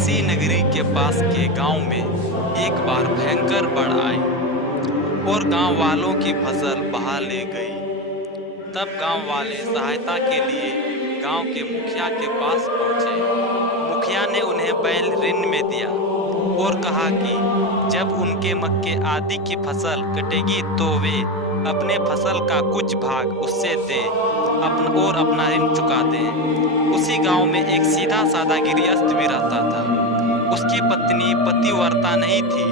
काशी नगरी के पास के गांव में एक बार भयंकर बाढ़ आई और गांव वालों की फसल बहा ले गई। तब गांव वाले सहायता के लिए गांव के मुखिया के पास पहुंचे। मुखिया ने उन्हें बैल ऋण में दिया और कहा कि जब उनके मक्के आदि की फसल कटेगी तो वे अपने फसल का कुछ भाग उससे दे और अपना ऋण चुका दें। उसी गांव में एक सीधा साधा गृहस्थ भी रहता था। उसकी पत्नी पतिव्रता नहीं थी।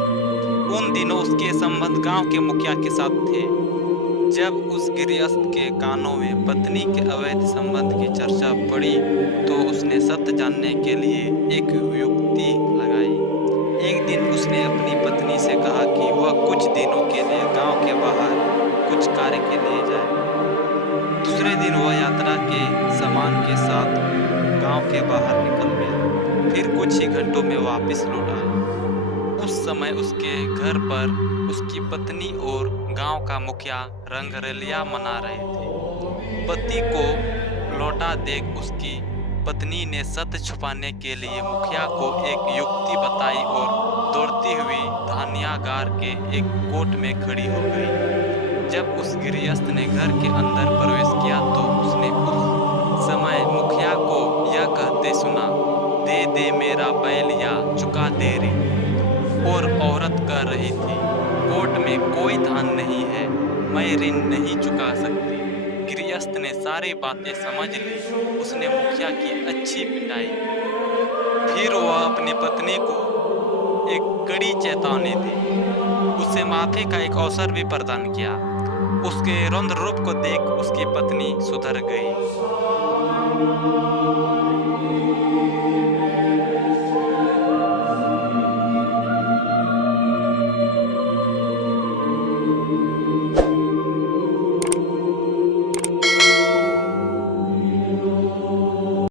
उन दिनों उसके संबंध गांव के मुखिया के साथ थे। जब उस गृहस्थ के कानों में पत्नी के अवैध संबंध की चर्चा पड़ी तो उसने सत्य जानने के लिए एक युक्ति लगाई। एक दिन उसने अपनी पत्नी से कहा कि वह कुछ दिनों के लिए गांव के बाहर कुछ कार्य के लिए जाए। दूसरे दिन वह यात्रा के सामान के साथ गांव के बाहर निकल गया। फिर कुछ ही घंटों में वापस लौट आया। उस समय उसके घर पर उसकी पत्नी और गांव का मुखिया रंगरलिया मना रहे थे। पति को लौटा देख उसकी पत्नी ने सत्य छुपाने के लिए मुखिया को एक युक्ति बताई और दौड़ती हुई धान्यागार के एक कोट में खड़ी हो गई। जब उस गृहस्थ ने घर के अंदर प्रवेश किया तो उसने उस समय मुखिया को यह कहते सुना, दे दे मेरा बैल या चुका दे रे। और औरत कह रही थी, कोट में कोई धान नहीं है, मैं ऋण नहीं चुका सकती। गृहस्थ ने सारी बातें समझ ली। उसने मुखिया की अच्छी पिटाई। फिर वह अपनी पत्नी को एक कड़ी चेतावनी दी। उसे माफी का एक अवसर भी प्रदान किया। उसके रौद्र रूप को देख उसकी पत्नी सुधर गई।